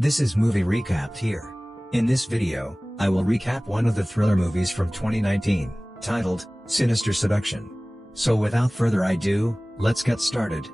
This is Movie Recapped here. In this video, I will recap one of the thriller movies from 2019, titled Sinister Seduction. So without further ado, let's get started.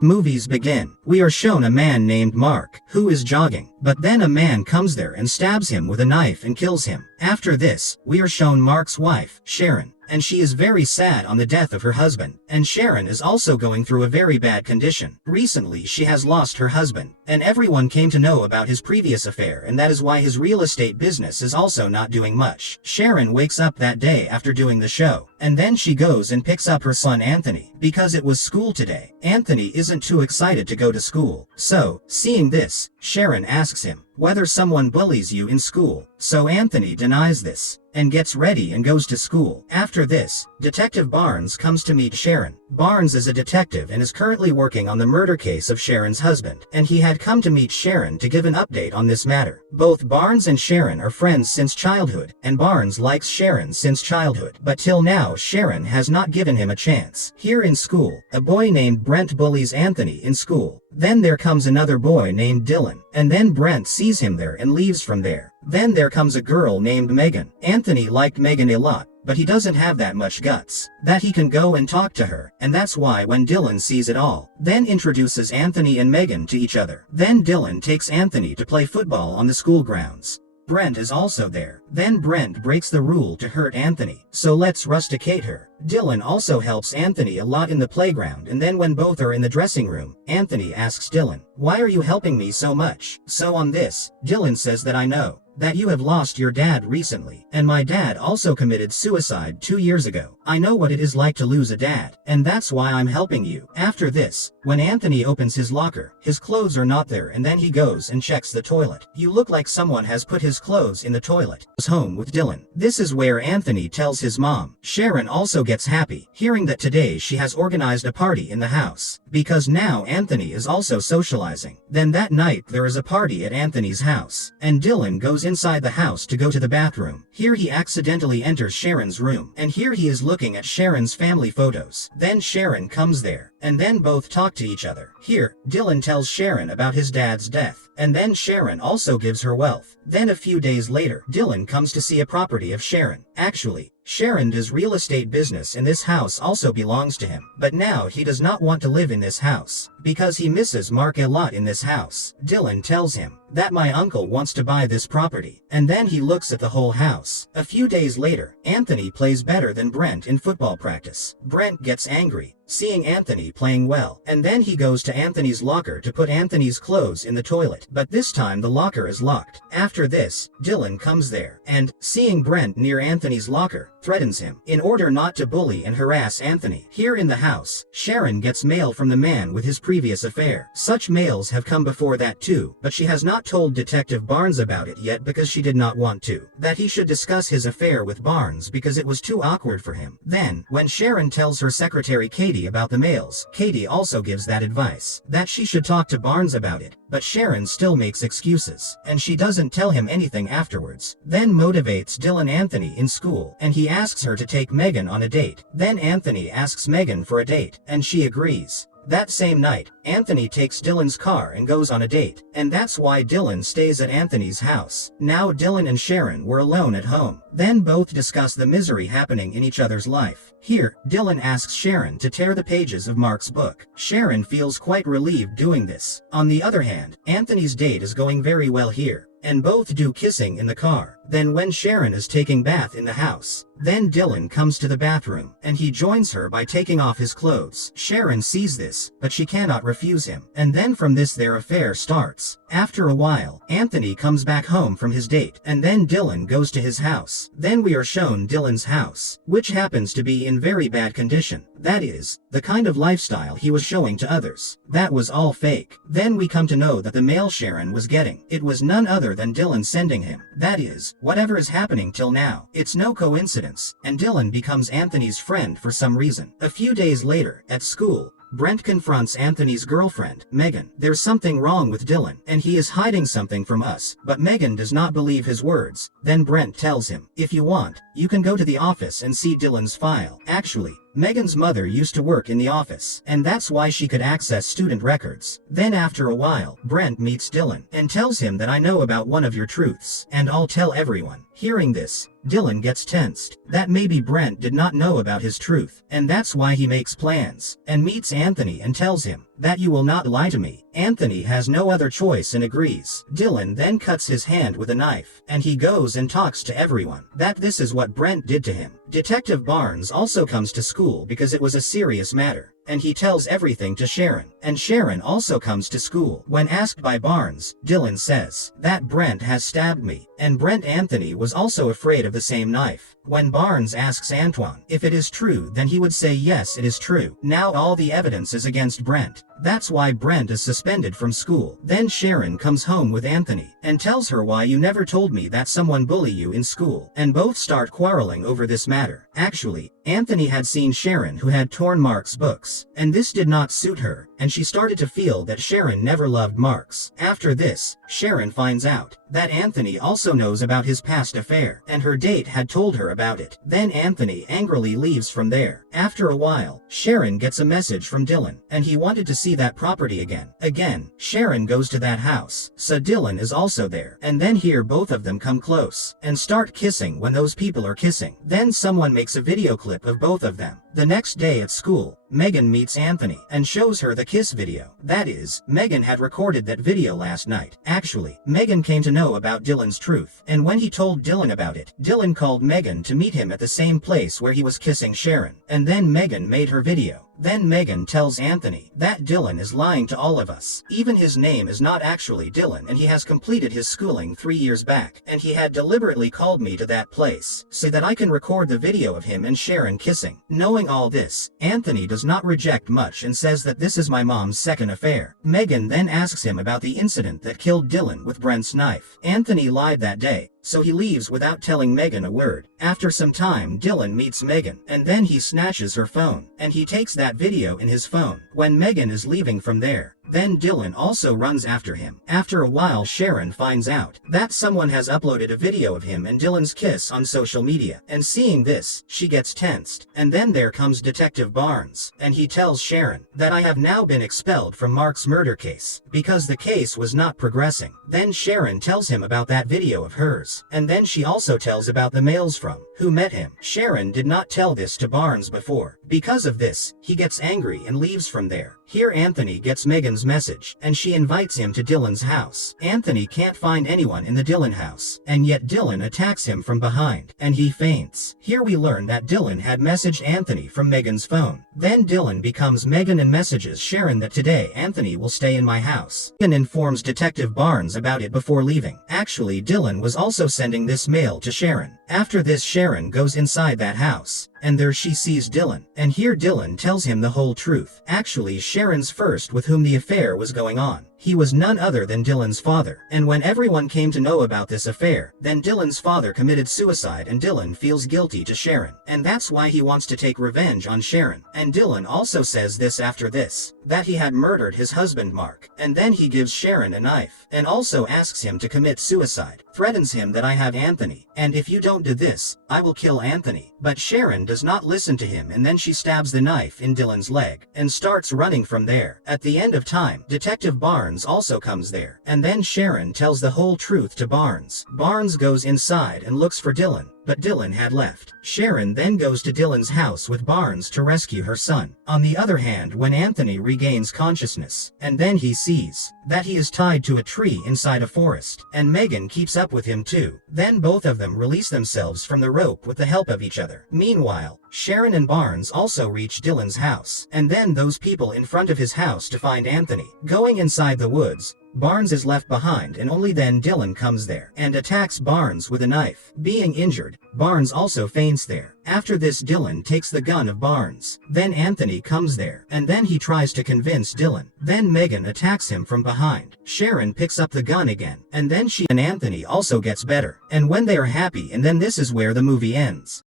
Movies begin. We are shown a man named Mark, who is jogging, but then a man comes there and stabs him with a knife and kills him. After this, we are shown Mark's wife, Sharon, and she is very sad on the death of her husband, and Sharon is also going through a very bad condition. Recently she has lost her husband, and everyone came to know about his previous affair, and that is why his real estate business is also not doing much. Sharon wakes up that day after doing the show, and then she goes and picks up her son Anthony, because it was school today. Anthony isn't too excited to go to school, so, seeing this, Sharon asks him whether someone bullies you in school, so Anthony denies this, and gets ready and goes to school. After this, Detective Barnes comes to meet Sharon. Barnes is a detective and is currently working on the murder case of Sharon's husband, and he had come to meet Sharon to give an update on this matter. Both Barnes and Sharon are friends since childhood, and Barnes likes Sharon since childhood, but till now Sharon has not given him a chance. Here in school, a boy named Brent bullies Anthony in school. Then there comes another boy named Dylan, and then Brent sees him there and leaves from there. Then there comes a girl named Megan. Anthony liked Megan a lot, but he doesn't have that much guts that he can go and talk to her, and that's why when Dylan sees it all, then introduces Anthony and Megan to each other. Then Dylan takes Anthony to play football on the school grounds. Brent is also there. Then Brent breaks the rule to hurt Anthony, so let's rusticate her. Dylan also helps Anthony a lot in the playground, and then when both are in the dressing room, Anthony asks Dylan, "Why are you helping me so much?" So on this, Dylan says that I know that you have lost your dad recently, and my dad also committed suicide 2 years ago. I know what it is like to lose a dad, and that's why I'm helping you. After this, when Anthony opens his locker, his clothes are not there, and then he goes and checks the toilet. You look like someone has put his clothes in the toilet. Goes home with Dylan. This is where Anthony tells his mom. Sharon also gets happy, hearing that today she has organized a party in the house, because now Anthony is also socializing. Then that night there is a party at Anthony's house, and Dylan goes inside the house to go to the bathroom. Here he accidentally enters Sharon's room, and here he is looking at Sharon's family photos. Then Sharon comes there, and then both talk to each other. Here, Dylan tells Sharon about his dad's death, and then Sharon also gives her wealth. Then a few days later, Dylan comes to see a property of Sharon. Actually, Sharon does real estate business, and this house also belongs to him. But now he does not want to live in this house, because he misses Mark a lot in this house. Dylan tells him that my uncle wants to buy this property, and then he looks at the whole house. A few days later, Anthony plays better than Brent in football practice. Brent gets angry, seeing Anthony playing well, and then he goes to Anthony's locker to put Anthony's clothes in the toilet, but this time the locker is locked. After this, Dylan comes there, and, seeing Brent near Anthony's locker, threatens him, in order not to bully and harass Anthony. Here in the house, Sharon gets mail from the man with his previous affair. Such mails have come before that too, but she has not told Detective Barnes about it yet because she did not want to. That he should discuss his affair with Barnes because it was too awkward for him. Then, when Sharon tells her secretary Katie about the mails, Katie also gives that advice, that she should talk to Barnes about it, but Sharon still makes excuses, and she doesn't tell him anything afterwards. Then motivates Dylan Anthony in school, and he asks her to take Megan on a date. Then Anthony asks Megan for a date, and she agrees. That same night, Anthony takes Dylan's car and goes on a date, and that's why Dylan stays at Anthony's house. Now Dylan and Sharon were alone at home. Then both discuss the misery happening in each other's life. Here, Dylan asks Sharon to tear the pages of Mark's book. Sharon feels quite relieved doing this. On the other hand, Anthony's date is going very well here, and both do kissing in the car. Then when Sharon is taking bath in the house, then Dylan comes to the bathroom, and he joins her by taking off his clothes. Sharon sees this, but she cannot refuse him, and then from this their affair starts. After a while, Anthony comes back home from his date, and then Dylan goes to his house. Then we are shown Dylan's house, which happens to be in very bad condition. That is, the kind of lifestyle he was showing to others. That was all fake. Then we come to know that the mail Sharon was getting, it was none other than Dylan sending him. That is, whatever is happening till now, it's no coincidence, and Dylan becomes Anthony's friend for some reason. A few days later, at school, Brent confronts Anthony's girlfriend, Megan. There's something wrong with Dylan, and he is hiding something from us, but Megan does not believe his words. Then Brent tells him, if you want, you can go to the office and see Dylan's file. Actually, Megan's mother used to work in the office, and that's why she could access student records. Then after a while, Brent meets Dylan, and tells him that I know about one of your truths, and I'll tell everyone. Hearing this, Dylan gets tensed, that maybe Brent did not know about his truth, and that's why he makes plans, and meets Anthony and tells him, that you will not lie to me. Anthony has no other choice and agrees. Dylan then cuts his hand with a knife, and he goes and talks to everyone, that this is what Brent did to him. Detective Barnes also comes to school because it was a serious matter, and he tells everything to Sharon, and Sharon also comes to school. When asked by Barnes, Dylan says, that Brent has stabbed me, and Brent Anthony was also afraid of the same knife. When Barnes asks Antoine if it is true, then he would say yes, it is true. Now all the evidence is against Brent. That's why Brent is suspended from school. Then Sharon comes home with Anthony, and tells her, why you never told me that someone bullied you in school, and both start quarreling over this matter. Actually, Anthony had seen Sharon who had torn Mark's books, and this did not suit her, and she started to feel that Sharon never loved Mark's. After this, Sharon finds out that Anthony also knows about his past affair, and her date had told her about it. Then Anthony angrily leaves from there. After a while, Sharon gets a message from Dylan, and he wanted to see that property again. Sharon goes to that house, so Dylan is also there, and then here both of them come close, and start kissing when those people are kissing. Then someone makes a video clip of both of them. The next day at school, Megan meets Anthony, and shows her the kiss video. That is, Megan had recorded that video last night. Actually, Megan came to know about Dylan's truth, and when he told Dylan about it, Dylan called Megan to meet him at the same place where he was kissing Sharon, and then Megan made her video. Then Megan tells Anthony that Dylan is lying to all of us. Even his name is not actually Dylan, and he has completed his schooling 3 years back, and he had deliberately called me to that place so that I can record the video of him and Sharon kissing. Knowing all this, Anthony does not reject much and says that this is my mom's second affair. Megan then asks him about the incident that killed Dylan with Brent's knife. Anthony lied that day, so he leaves without telling Megan a word. After some time, Dylan meets Megan, and then he snatches her phone, and he takes that video in his phone. When Megan is leaving from there, then Dylan also runs after him. After a while, Sharon finds out that someone has uploaded a video of him and Dylan's kiss on social media, and seeing this, she gets tensed. And then there comes Detective Barnes, and he tells Sharon that I have now been expelled from Mark's murder case, because the case was not progressing. Then Sharon tells him about that video of hers, and then she also tells about the males from who met him. Sharon did not tell this to Barnes before. Because of this, he gets angry and leaves from there. Here Anthony gets Megan's message, and she invites him to Dylan's house. Anthony can't find anyone in the Dylan house, and yet Dylan attacks him from behind, and he faints. Here we learn that Dylan had messaged Anthony from Megan's phone. Then Dylan becomes Megan and messages Sharon that today Anthony will stay in my house, and informs Detective Barnes about it before leaving. Actually, Dylan was also sending this mail to Sharon. After this, Sharon goes inside that house, and there she sees Dylan, and here Dylan tells him the whole truth. Actually, Sharon's first with whom the affair was going on. He was none other than Dylan's father, and when everyone came to know about this affair, then Dylan's father committed suicide, and Dylan feels guilty to Sharon, and that's why he wants to take revenge on Sharon. And Dylan also says this after this, that he had murdered his husband Mark, and then he gives Sharon a knife, and also asks him to commit suicide, threatens him that I have Anthony, and if you don't do this, I will kill Anthony. But Sharon does not listen to him, and then she stabs the knife in Dylan's leg, and starts running from there. At the end of time, Detective Barnes also comes there, and then Sharon tells the whole truth to Barnes. Barnes goes inside and looks for Dylan, but Dylan had left. Sharon then goes to Dylan's house with Barnes to rescue her son. On the other hand, when Anthony regains consciousness, and then he sees that he is tied to a tree inside a forest, and Megan keeps up with him too. Then both of them release themselves from the rope with the help of each other. Meanwhile, Sharon and Barnes also reach Dylan's house, and then those people in front of his house to find Anthony. Going inside the woods, Barnes is left behind, and only then Dylan comes there and attacks Barnes with a knife. Being injured, Barnes also faints there. After this, Dylan takes the gun of Barnes. Then Anthony comes there, and then he tries to convince Dylan. Then Megan attacks him from behind. Sharon picks up the gun again, and then she and Anthony also gets better. And when they are happy, and then this is where the movie ends.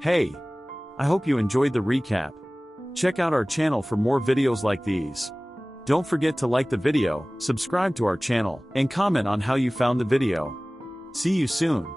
Hey, I hope you enjoyed the recap. Check out our channel for more videos like these. Don't forget to like the video, subscribe to our channel, and comment on how you found the video. See you soon.